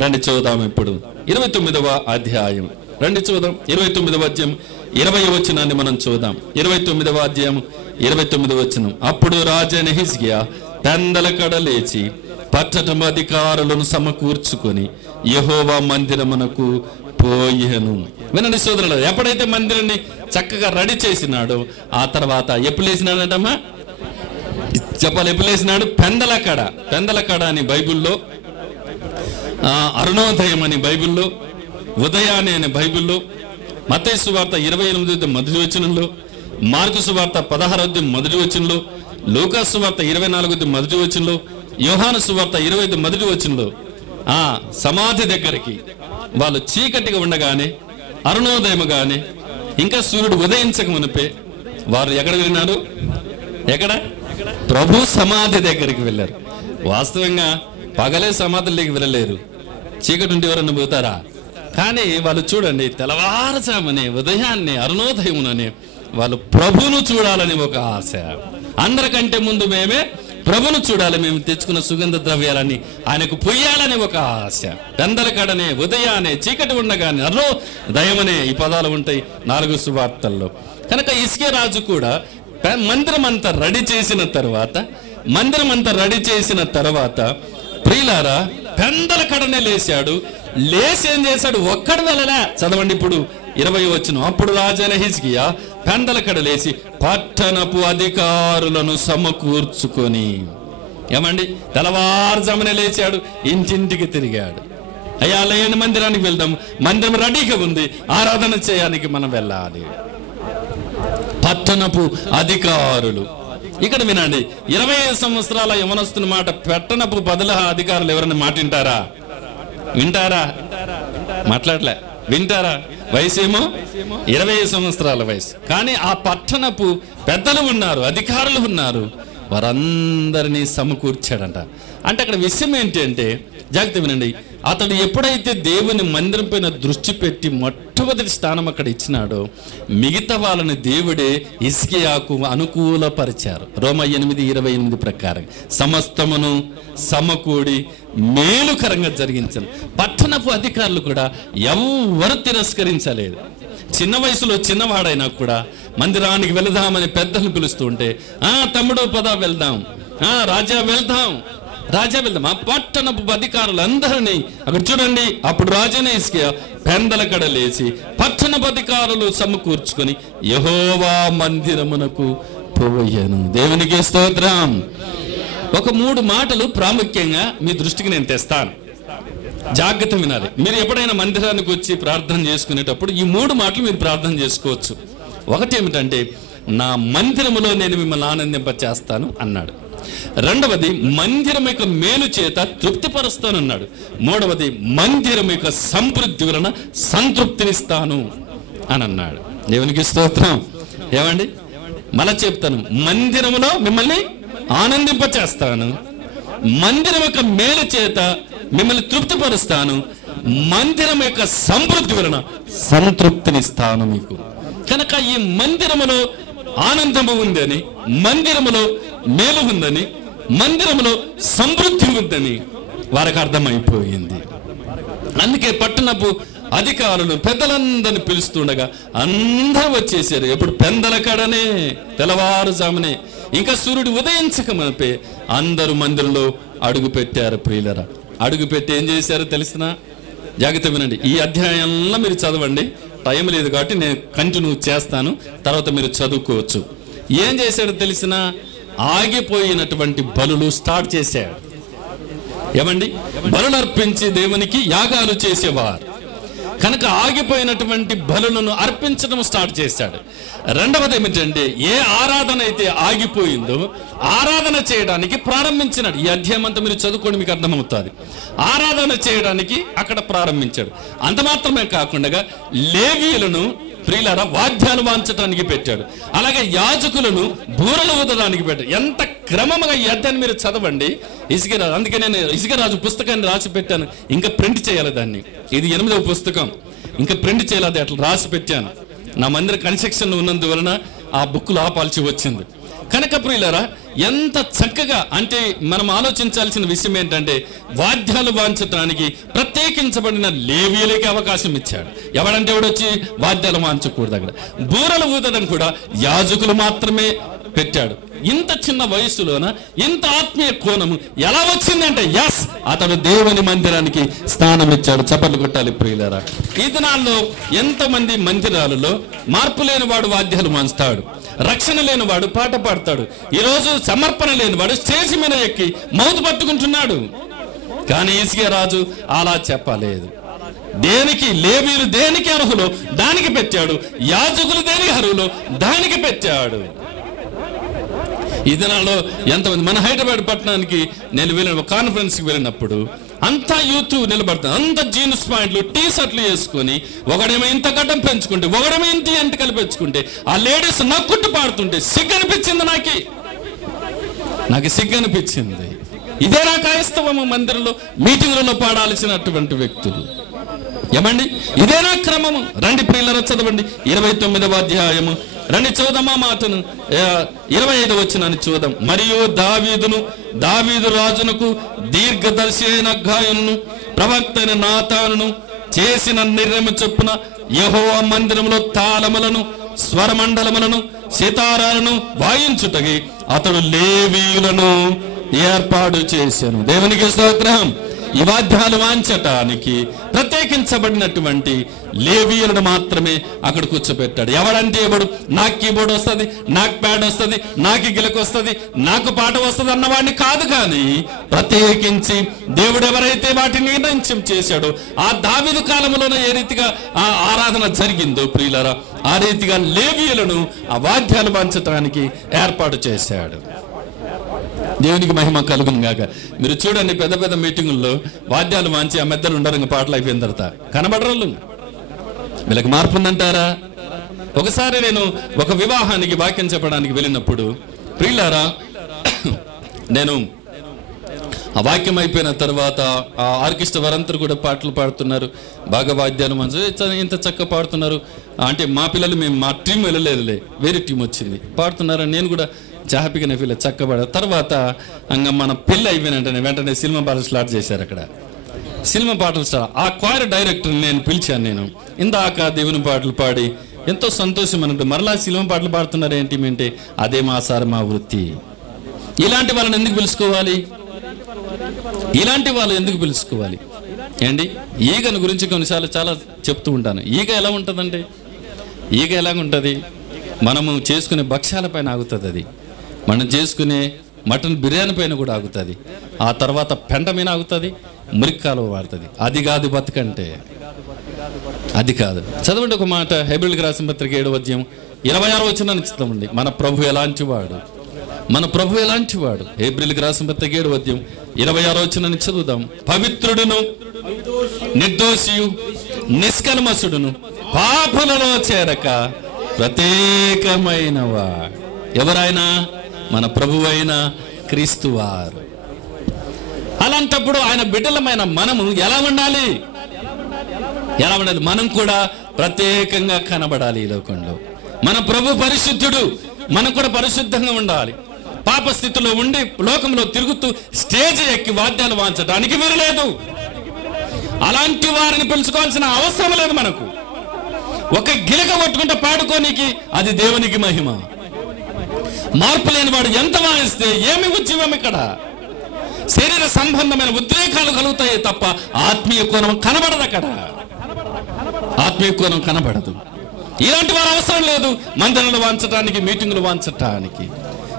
రండి చూద్దాం. ఇప్పుడు 29వ అధ్యాయం రండి చూద్దాం. 29వ అధ్యాయం 20వ వచనాన్ని మనం చూద్దాం. 29వ అధ్యాయం 29వ వచనం. అప్పుడు రాజైన హిజ్కియా పెందలకడ లేచి పట్టణ అధికారులను సమకూర్చుకొని యెహోవా మందిరమునకు పోయెను. వినండి సోదరులు, ఎప్పుడైతే మందిరాన్ని చక్కగా రెడీ చేసినాడో ఆ తర్వాత ఎప్పుడు లేసినాడటమ్మా చెప్పాలి. ఎప్పుడు లేసినాడు? పెందలకడ అని బైబిల్లో, అరుణోదయం అని బైబిల్లో, ఉదయాన్ని అనే బైబిల్లో, మత్తయి సువార్త 28 మొదటి వచనంలో, మార్కు సువార్త 16 మొదటి వచనంలో, లూకా సువార్త 24 మొదటి వచనంలో, యోహాను సువార్త 25 మొదటి వచనంలో ఆ సమాధి దగ్గరికి వాళ్ళు చీకటిగా ఉండగానే, అరుణోదయముగానే, ఇంకా సూర్యుడు ఉదయించక మునిపే వారు ఎక్కడ వెళ్ళినారు? ఎక్కడ? ప్రభు సమాధి దగ్గరికి వెళ్ళారు. వాస్తవంగా పగలే సమాధుల్లోకి వెళ్ళలేరు, చీకటి ఉండి ఎవరన్నా పోతారా? కానీ వాళ్ళు చూడండి, తెల్లవారుజామునే ఉదయాన్నే అరుణోదయముననే వాళ్ళు ప్రభును చూడాలని ఒక ఆశ. అందరికంటే ముందు మేమే ప్రభును చూడాలి, మేము తెచ్చుకున్న సుగంధ ద్రవ్యాలని ఆయనకు పొయ్యాలని ఒక ఆశ. పెందలకడనే, ఉదయానే, చీకటి ఉండగానే, అరుణోదయమనే ఈ పదాలు ఉంటాయి 4 సువార్తల్లో. కనుక హిజ్కియా రాజు కూడా మందిరం అంతా రెడీ చేసిన తర్వాత ప్రియులారా పెందలకడనే లేచాడు. లేచి ఏం చేశాడు? ఒక్కడు వెళ్ళలే. చదవండి ఇప్పుడు 20వ వచనం. అప్పుడు రాజైన హిజ్కియా పెందలకడ లేచి పట్టణపు అధికారులను సమకూర్చుకొని, ఏమండి తెల్లవారుజామునే లేచాడు, ఇంటింటికి తిరిగాడు. అయ్యా లేని మందిరానికి వెళ్దాం, మందిరం రెడీగా ఉంది, ఆరాధన చేయడానికి మనం వెళ్ళాలి. పట్టణపు అధికారులు. ఇక్కడ వినండి, 25 సంవత్సరాల యవనస్తున్న మాట పట్టణపు అధికారులు ఎవరైనా మాట వింటారా? మాట్లాడలే. వింటారా? వయసేమో 25 సంవత్సరాల వయసు. కానీ ఆ పట్టణపు పెద్దలు ఉన్నారు, అధికారులు ఉన్నారు, వారందరినీ సమకూర్చాడంట. అంటే అక్కడ విషయం ఏంటి అంటే, జాగ్రత్త వినండి, అతడు ఎప్పుడైతే దేవుని మందిరం పైన దృష్టి పెట్టి మొట్టమొదటి స్థానం అక్కడ ఇచ్చినాడో మిగతా వాళ్ళని దేవుడే హిజ్కియాకు అనుకూలపరిచారు. రోమా 8:28 ప్రకారం సమస్తమును సమకూడి మేలుకరంగా జరిగించారు. పట్టణపు అధికారులు కూడా ఎవరు తిరస్కరించలేదు. చిన్న వయసులో చిన్నవాడైనా కూడా మందిరానికి వెళదామని పెద్దలు పిలుస్తూ ఉంటే, తమ్ముడు పద వెళ్దాం, రాజా వెళ్దాం. ఆ పట్టణపు అధికారులు అందరినీ అక్కడ చూడండి. అప్పుడు రాజైన హిజ్కియా పెందలకడ లేచి పట్టణపు అధికారులు సమకూర్చుకొని యెహోవా మందిరమునకు పోయెను. దేవునికి స్తోత్రం. ఒక 3 మాటలు ప్రాముఖ్యంగా మీ దృష్టికి నేను తెస్తాను, జాగ్రత్త వినాలి. మీరు ఎప్పుడైనా మందిరానికి వచ్చి ప్రార్థన చేసుకునేటప్పుడు ఈ 3 మాటలు మీరు ప్రార్థన చేసుకోవచ్చు. ఒకటి ఏమిటంటే, నా మందిరములో నేను మిమ్మల్ని ఆనందింపచేస్తాను అన్నాడు. రెండవది, మందిరం యొక్క మేలు చేత తృప్తిపరుస్తానన్నాడు. మూడవది, మందిరం యొక్క సమృద్ధి వలన సంతృప్తినిస్తాను అని అన్నాడు. దేవునికి స్తోత్రం. ఏమండి మళ్ళా చెప్తాను, మందిరములో మిమ్మల్ని ఆనందింపచేస్తాను, మందిరం యొక్క మేలు చేత మిమ్మల్ని తృప్తిపరుస్తాను, మందిరం యొక్క సమృద్ధి వలన సంతృప్తినిస్తాను మీకు. కనుక ఈ మందిరములో ఆనందము ఉందని, మందిరములో మేలు ఉందని, మందిరములో సమృద్ధి ఉందని వారికి అర్థమైపోయింది. అందుకే పట్టణపు అధికారులు పెద్దలందరినీ పిలుస్తుండగా అందరూ వచ్చేసారు. ఎప్పుడు పెందలకడనే, తెల్లవారుజామునే, ఇంకా సూర్యుడు ఉదయించక మనపే అందరూ మందిరంలో అడుగు పెట్టారు. ప్రియులరా, అడుగు పెట్టి ఏం చేశారో తెలిసిన? జాగ్రత్త వినండి. ఈ అధ్యాయంలో మీరు చదవండి, టైం లేదు కాబట్టి నేను కంటిన్యూ చేస్తాను, తర్వాత మీరు చదువుకోవచ్చు. ఏం చేశాడో తెలిసిన? ఆగిపోయినటువంటి బలులు స్టార్ట్ చేశాడు. ఏమండి బలులు అర్పించి దేవునికి యాగాలు చేసేవారు కనుక ఆగిపోయినటువంటి బలులను అర్పించడం స్టార్ట్ చేశాడు. రెండవది ఏమిటంటే, ఏ ఆరాధన అయితే ఆగిపోయిందో ఆరాధన చేయడానికి ప్రారంభించినాడు. ఈ అధ్యాయం అంతా మీరు చదువుకోండి, మీకు అర్థమవుతుంది. ఆరాధన చేయడానికి అక్కడ ప్రారంభించాడు. అంత మాత్రమే కాకుండా లేవీయులను ప్రియులారా వాద్యాలు వాంచడానికి పెట్టాడు. అలాగే యాజకులను బూరలు ఊదడానికి పెట్టాడు. ఎంత క్రమంగా ఈ అధ్యాయాన్ని మీరు చదవండి. హిజ్కియా, అందుకే నేను హిజ్కియా రాజు పుస్తకాన్ని రాసి పెట్టాను. ఇంకా ప్రింట్ చేయాలి దాన్ని. ఇది 8వ పుస్తకం, ఇంకా ప్రింట్ చేయాలి. అట్లా రాసి పెట్టాను. నా మందిర కన్స్ట్రక్షన్ ఉన్నందువలన ఆ బుక్లు ఆపాల్సి వచ్చింది. కనుక ప్రియులారా, ఎంత చక్కగా, అంటే మనం ఆలోచించాల్సిన విషయం ఏంటంటే వాద్యాలు వాయించడానికి ప్రత్యేకించబడిన లేవీయులకి అవకాశం ఇచ్చాడు. ఎవడంటే ఎవడు వచ్చి వాద్యాలు వాయించకూడదు. అక్కడ బూరలు ఊదడం కూడా యాజకులు మాత్రమే పెట్టాడు. ఇంత చిన్న వయసులోన ఇంత ఆత్మీయ కోణము ఎలా వచ్చిందంటే అతడు దేవుని మందిరానికి స్థానం ఇచ్చాడు. చప్పట్లు కొట్టాలి ప్రియులారా. ఈ దినాల్లో ఎంతమంది మందిరాలలో మార్పు లేని వాడు వాద్యాలు వాయిస్తాడు, రక్షణ లేనివాడు పాట పాడతాడు, ఈరోజు సమర్పణ లేనివాడు స్టేజ్ మీద ఎక్కి మౌతు పట్టుకుంటున్నాడు. కానీ హిజ్కియా రాజు అలా చెప్పలేదు. దేనికి లేవీయులు దేనికి అర్హులో దానికి పెట్టాడు, యాజకులు దేనికి అర్హులో దానికి పెట్టాడు. ఈ దినాల్లో ఎంతమంది, మన హైదరాబాద్ పట్టణానికి నేను వెళ్ళిన ఒక కాన్ఫరెన్స్కి వెళ్ళినప్పుడు అంతా యూత్ నిలబడతాను, అంత జీన్స్ ప్యాంట్లు టీ షర్ట్లు వేసుకొని, ఒకడేమో ఇంత గడ్డం పెంచుకుంటే, ఒకడేమో ఇంత ఎంటకలు పెంచుకుంటే, ఆ లేడీస్ నక్కుంటూ పాడుతుంటే సిగ్గు అనిపించింది. నాకు సిగ్గు అనిపించింది. ఇదే నా క్రైస్తవ మందిరంలో మీటింగులలో పాడాల్సినటువంటి వ్యక్తులు ఏమండి? ఇదేనా క్రమము? రండి ప్రియులారా, చదవండి 29వ అధ్యాయము, రండి చూద్దామా మాటను. 25వ వచనాన్ని చూద్దాం. మరియు దావీదు రాజునకు దీర్ఘదర్శి అయిన గాయను ప్రవక్త అయిన నాతానును చేసిన నిర్ణయం చొప్పున యెహోవా మందిరంలో తాళములను స్వరమండలములను సితారాలను వాయించుటకి అతడు లేవీయులను ఏర్పాటు చేశాను. దేవునికి స్తోత్రం. ఈ వాద్యాలు వాయించటానికి ప్రత్యేకించబడినటువంటి లేవీయులను మాత్రమే అక్కడ కూర్చోబెట్టాడు. ఎవడంటే ఎవడు నాకు కీబోర్డ్ వస్తుంది, నాకు ప్యాడ్ వస్తుంది, నాకు గిలక వస్తుంది, నాకు పాట వస్తుంది అన్నవాడిని కాదు. కానీ ప్రత్యేకించి దేవుడు ఎవరైతే వాటిని నిర్ణయం చేశాడో, ఆ దావీదు కాలంలోనే ఏ రీతిగా ఆ ఆరాధన జరిగిందో ప్రియులారా, ఆ రీతిగా లేవీయులను ఆ వాద్యాలు వాయించటానికి ఏర్పాటు చేశాడు. దేవునికి మహిమ కలుగును గాక. మీరు చూడండి, పెద్ద పెద్ద మీటింగుల్లో వాద్యాలు వాంచి ఆ మెద్దలు ఉండరు, ఇంకా పాటలు అయిపోయిన తర్వాత కనబడరు. వీళ్ళకి మార్పు ఉందంటారా? ఒకసారి నేను ఒక వివాహానికి వాక్యం చెప్పడానికి వెళ్ళినప్పుడు ప్రియులారా, నేను ఆ వాక్యం అయిపోయిన తర్వాత ఆ ఆర్కెస్ట్రా వారందరూ కూడా పాటలు పాడుతున్నారు, బాగా వాద్యాలు మంచి ఇంత చక్కగా పాడుతున్నారు. అంటే మా పిల్లలు, మేము మా టీం వెళ్ళలేదులే, వేరే టీం వచ్చింది, పాడుతున్నారు. నేను కూడా హ్యాపీగానే ఫీల్ చక్కబడ. తర్వాత ఇంకా మన పెళ్ళి అయిపోయిన వెంటనే సినిమా పాటలు స్టార్ట్ చేశారు. అక్కడ సినిమా పాటలు స్టార్ట్. ఆ క్వైర్ డైరెక్టర్ని నేను పిలిచాను. నేను ఇందాక దేవుని పాటలు పాడి ఎంతో సంతోషం అన్నట్టు మరలా సినిమా పాటలు పాడుతున్నారు ఏంటి? అదే మా సార్, మా వృత్తి. ఇలాంటి వాళ్ళని ఎందుకు పిలుచుకోవాలి? ఇలాంటి వాళ్ళు ఎందుకు పిలుచుకోవాలి ఏంటి? ఈగను గురించి కొన్నిసార్లు చాలా చెప్తూ ఉంటాను. ఈగ ఎలా ఉంటుందంటే, ఈగ ఎలాగుంటుంది? మనము చేసుకునే భక్ష్యాల పైన ఆగుతుంది, అది మనం చేసుకునే మటన్ బిర్యానీ పైన కూడా ఆగుతుంది, ఆ తర్వాత పెంట మీద ఆగుతుంది, మురిక్కాలు వాడుతుంది. అది కాదు బతుకంటే, అది కాదు. చదవండి ఒక మాట, హెబ్రీయులకు రాసిన పత్రిక 7వ అధ్యాయం 26వ వచనాన్ని చదవండి. మన ప్రభు ఎలాంటి వాడు, మన ప్రభు ఎలాంటి వాడు. హెబ్రీయులకు రాసిన పత్రిక 7వ అధ్యాయం 26వ వచనాన్ని చదువుదాం. పవిత్రుడును నిర్దోషియు నిష్కల్మషుడును పాపులలో చేరక ప్రత్యేకమైన వాడు ఎవరైనా మన ప్రభువైన క్రీస్తు వారు. అలాంటప్పుడు ఆయన బిడ్డలమైన మనము ఎలా ఉండాలి? ఎలా ఉండాలి? మనం కూడా ప్రత్యేకంగా కనబడాలి ఈ లోకంలో. మన ప్రభు పరిశుద్ధుడు, మనం కూడా పరిశుద్ధంగా ఉండాలి. పాప స్థితిలో ఉండి లోకంలో తిరుగుతూ స్టేజ్ ఎక్కి వాద్యాలు వాయించడానికి వీలు లేదు. అలాంటి వారిని పిలుచుకోవాల్సిన అవసరం లేదు మనకు. ఒక గిలక కొట్టుకుంటే పాడుకోనికి అది దేవునికి మహిమ. మార్పు లేని వాడు ఎంత వాయిస్తే ఏమి ఉద్యమం? ఇక్కడ శరీర సంబంధమైన ఉద్రేకాలు కలుగుతాయి తప్ప ఆత్మీయ కోణం కనబడదు. అక్కడ ఆత్మీయ కోణం కనబడదు. ఇలాంటి వారు అవసరం లేదు మందిరాలు వాంచడానికి, మీటింగులు వాంచటానికి.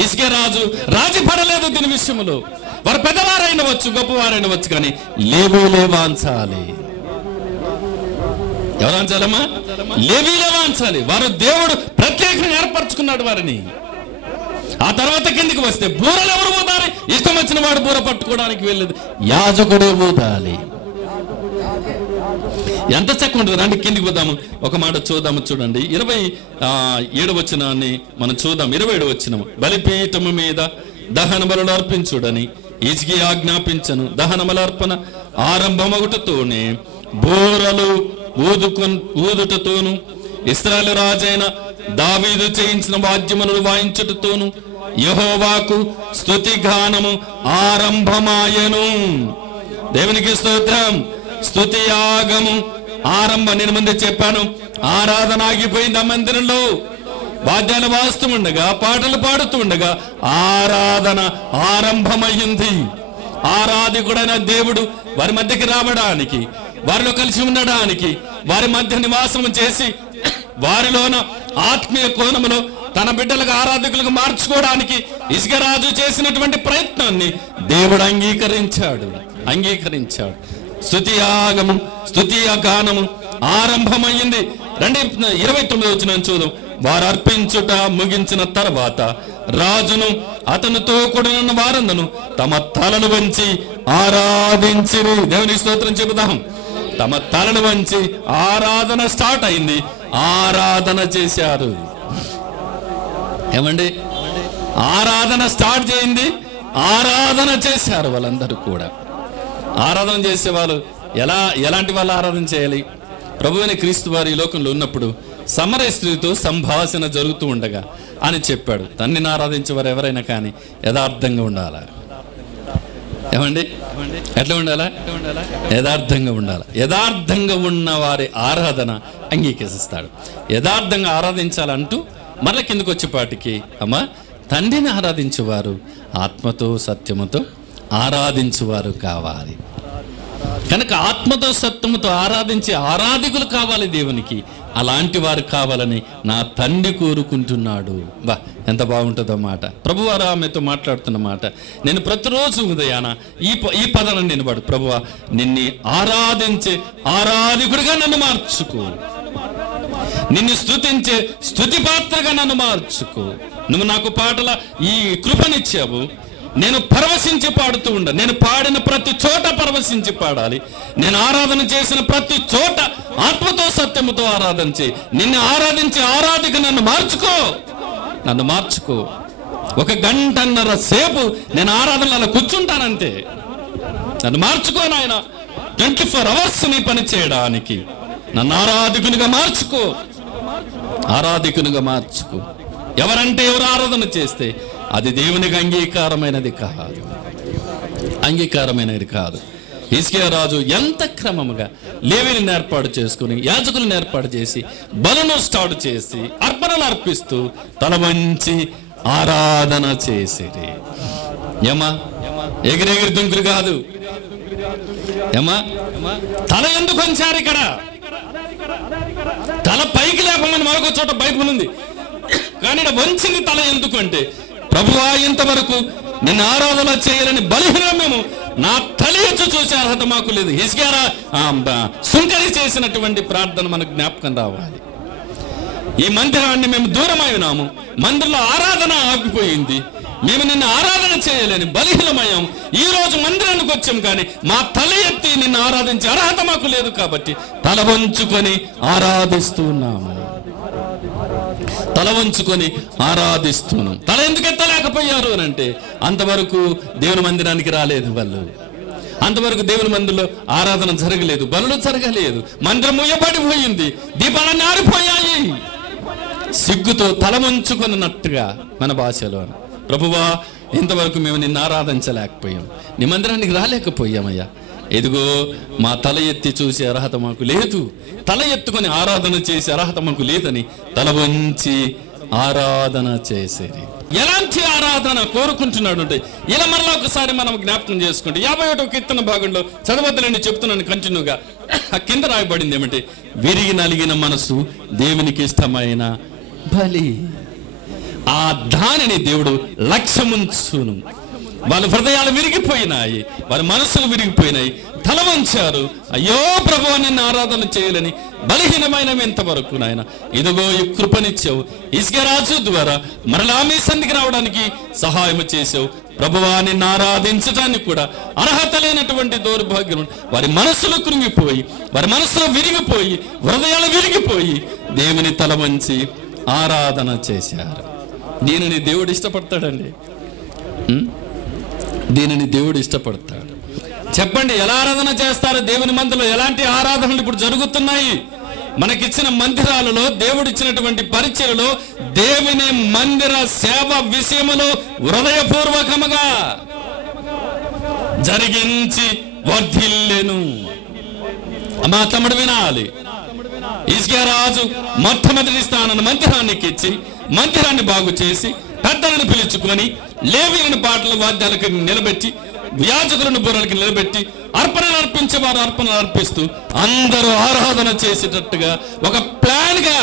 హిజ్కియా రాజు రాజీ పడలేదు దీని విషయంలో. వారు పెద్దవారైనవచ్చు, గొప్పవారైనవచ్చు, కానీ లేవీయులే వాంచాలి. ఎవరు వాంచాలమ్మా? లేవీయులే వాంచాలి. వారు దేవుడు ప్రత్యేకంగా ఏర్పరచుకున్నాడు వారిని. ఆ తర్వాత కిందికి వస్తే బూరలు ఎవరు ఊదాలి? ఇష్టం వచ్చిన వాడు బూర పట్టుకోవడానికి వెళ్ళలేదు, యాజకుడే ఊదాలి. ఎంత చక్కగా ఉంటుంది అంటే కిందికి పోదాము. ఒక మాట చూద్దాము, చూడండి 27వ వచనాన్ని మనం చూద్దాం. 27వ వచనం. బలిపీఠము మీద దహన బలులు అర్పించుడని హిజ్కియా ఆజ్ఞాపించను. దహన బలర్పణ ఆరంభమగుటతోనే బూరలు ఊదుటతోను ఇశ్రాయేలు రాజైన దావీదు చేయించిన వాద్యములను వాయించుటతోను యెహోవాకు స్తుతి గానము ఆరంభమాయెను. దేవునికి స్తోత్రం. స్తుతి యాగము ఆరంభం. నేను ముందే చెప్పాను, ఆరాధన ఆగిపోయింది. ఆ మందిరంలో వాద్యాలు వాస్తూ ఉండగా, పాటలు పాడుతూ ఉండగా ఆరాధన ఆరంభమయ్యింది. ఆరాధికుడైన దేవుడు వారి మధ్యకి రావడానికి, వారిలో కలిసి ఉండడానికి, వారి మధ్య నివాసం చేసి వారిలోన ఆత్మీయ కోణములో తన బిడ్డలకు ఆరాధకులకు మార్చుకోవడానికి హిజ్కియారాజు చేసినటువంటి ప్రయత్నాన్ని దేవుడు అంగీకరించాడు. స్తుతియాగము, స్తుతియ గానము ఆరంభమైంది. 29వ వచనం చూద్దాం. వారు అర్పించుట ముగించిన తర్వాత రాజును అతనితో కూడిన వారందరూ తమ తలలు వంచి ఆరాధించిరి. దేవుని స్తోత్రం చెబుదాం. తమ తలలు వంచి ఆరాధన స్టార్ట్ అయింది. ఆరాధన చేశారు. ఏమండి, ఆరాధన స్టార్ట్ చేయింది, ఆరాధన చేశారు. వాళ్ళందరూ కూడా ఆరాధన చేసే వాళ్ళు ఎలాంటి వాళ్ళు ఆరాధన చేయాలి? ప్రభువైన క్రీస్తు వారు ఈ లోకంలో ఉన్నప్పుడు సమరయ స్త్రీతో సంభాషణ జరుగుతూ ఉండగా అని చెప్పాడు, తండ్రిని ఆరాధించేవారు ఎవరైనా కానీ యథార్థంగా ఉండాలా. ఏమండి, ఎట్లా ఉండాలా? యథార్థంగా ఉండాలి. యథార్థంగా ఉన్న వారి ఆరాధన అంగీకరిస్తాడు. యథార్థంగా ఆరాధించాలంటూ మరల కిందకు వచ్చేపాటికి, అమ్మా, తండ్రిని ఆరాధించేవారు ఆత్మతో సత్యముతో ఆరాధించేవారు కావాలి. కనుక ఆత్మతో సత్యముతో ఆరాధించే ఆరాధికులు కావాలి దేవునికి. అలాంటి వారు కావాలని నా తండ్రి కోరుకుంటున్నాడు. బా, ఎంత బాగుంటుందో మాట. ప్రభువారు ఆమెతో మాట్లాడుతున్న మాట. నేను ప్రతిరోజు ఉదయాన ఈ పదాలను నేను వాడు, ప్రభువా, నిన్ను ఆరాధించే ఆరాధికుడిగా నన్ను మార్చుకో, నిన్ను స్తుతించే స్తుతి పాత్రగా నన్ను మార్చుకో. నువ్వు నాకు పాటల ఈ కృపనిచ్చావు. నేను పరవశించి పాడుతూ ఉండ. నేను పాడిన ప్రతి చోట పరవశించి పాడాలి. నేను ఆరాధన చేసిన ప్రతి చోట ఆత్మతో సత్యముతో ఆరాధన చేయి. నిన్ను ఆరాధించే ఆరాధిక నన్ను మార్చుకో. 1 గంటన్నర సేపు నేను ఆరాధనలో కూర్చుంటానంతే. నన్ను మార్చుకో నాయన. 24 hours నీ పని చేయడానికి నన్ను ఆరాధికునిగా మార్చుకో. ఎవరంటే ఎవరు ఆరాధన చేస్తే అది దేవునికి అంగీకారమైనది కాదు. హిజ్కియారాజు ఎంత క్రమముగా లేవీయులను ఏర్పాటు చేసుకుని, యాజకులను ఏర్పాటు చేసి, బలును స్టార్ట్ చేసి, అర్పణలు అర్పిస్తూ తల వంచి ఆరాధన చేసేది. ఏమా, ఎగిరెగిరి దుంకులు కాదు. ఏమా, తల ఎందుకు వంచారు? ఇక్కడ తల పైకి లేపమని మరొక చోట బైబిల్ ఉంది, కానీ వంచింది తల ఎందుకు అంటే, ప్రభువా, ఇంతవరకు నిన్ను ఆరాధన చేయాలని బలహీనమేమో నా తల ఎత్తు చూసే అర్హత మాకు లేదు. హిజ్కియా సుంకరి చేసినటువంటి ప్రార్థన మనకు జ్ఞాపకం రావాలి. ఈ మందిరాన్ని మేము దూరమై ఉన్నాము, మందిరంలో ఆరాధన ఆగిపోయింది, మేము నిన్ను ఆరాధన చేయలేని బలహీనమయ్యాం. ఈ రోజు మందిరానికి వచ్చాం, కానీ మా తల ఎత్తి నిన్ను ఆరాధించే అర్హత మాకు లేదు. కాబట్టి తల వంచుకొని ఆరాధిస్తున్నాము. తల ఎందుకు ఎత్తలేకపోయారు అని అంటే, అంతవరకు దేవుని మందిరానికి రాలేదు వాళ్ళు. అంతవరకు దేవుని మందిరంలో ఆరాధన జరగలేదు, బలులు జరగలేదు, మందిరం ముయ్యబడిపోయింది, దీపాలన్నీ ఆరిపోయాయి. సిగ్గుతో తల వంచుకున్నట్టుగా మన భాషలో, ప్రభువా, ఇంతవరకు మేము నిన్ను ఆరాధించలేకపోయాం, నీ మందిరానికి రాలేకపోయామయ్యా. ఎదుగో మా తల ఎత్తి చూసే అర్హత మాకు లేదు, తల ఎత్తుకొని ఆరాధన చేసే అర్హత మాకు లేదని తల వంచి ఆరాధన చేసేది. ఎలాంటి ఆరాధన కోరుకుంటున్నాడు అంటే, ఇలా మరలా ఒకసారి మనం జ్ఞాపకం చేసుకుంటే 51వ కీర్తన భాగంలో చదవద్దులని చెప్తున్నాను కంటిన్యూగా. ఆ కింద రాయబడింది ఏమంటే, విరిగి నలిగిన మనసు దేవునికి ఇష్టమైన బలి. ఆ దానిని దేవుడు లక్ష్యముంచును. వాళ్ళ హృదయాలు విరిగిపోయినాయి, వారి మనసులు విరిగిపోయినాయి, తల వంచారు. అయ్యో ప్రభువా, నిన్ను ఆరాధన చేయాలని బలహీనమైన ఎంతవరకు నాయన ఇదిగో ఈ కృపనిచ్చావు. హిజ్కియారాజు ద్వారా మరలా మీ సన్నిధికి రావడానికి సహాయం చేసావు. ప్రభువా, నిన్ను ఆరాధించడానికి కూడా అర్హత లేనటువంటి దౌర్భాగ్యం వారి మనసులు కృంగిపోయి, వారి మనసులు విరిగిపోయి, హృదయాలు విరిగిపోయి దేవుని తల వంచి ఆరాధన చేశారు. దీనిని దేవుడు ఇష్టపడతాడండి. దీనిని దేవుడు ఇష్టపడతాడు. చెప్పండి, ఎలా ఆరాధన చేస్తారు? దేవుని మందిలో ఎలాంటి ఆరాధనలు ఇప్పుడు జరుగుతున్నాయి? మనకిచ్చిన మందిరాలలో, దేవుడిచ్చినటువంటి పరిచయలో దేవుని మందిర సేవ విషయములో హృదయపూర్వకముగా జరిగించి వర్ధిల్లెను. మా తమ్ముడు వినాలి. హిజ్కియా రాజు మొట్టమొదటి స్థానాన్ని మందిరానికి ఇచ్చి, మందిరాన్ని బాగు చేసి, పెద్దలను పిలుచుకొని, లేవీయులను పాటల వాద్యాలకు నిలబెట్టి, యాజకులను బుర్రలకి నిలబెట్టి, అర్పణలు అర్పించేవారు అర్పణలు అర్పిస్తూ అందరూ ఆరాధన చేసేటట్టుగా ఒక ప్లాన్ గా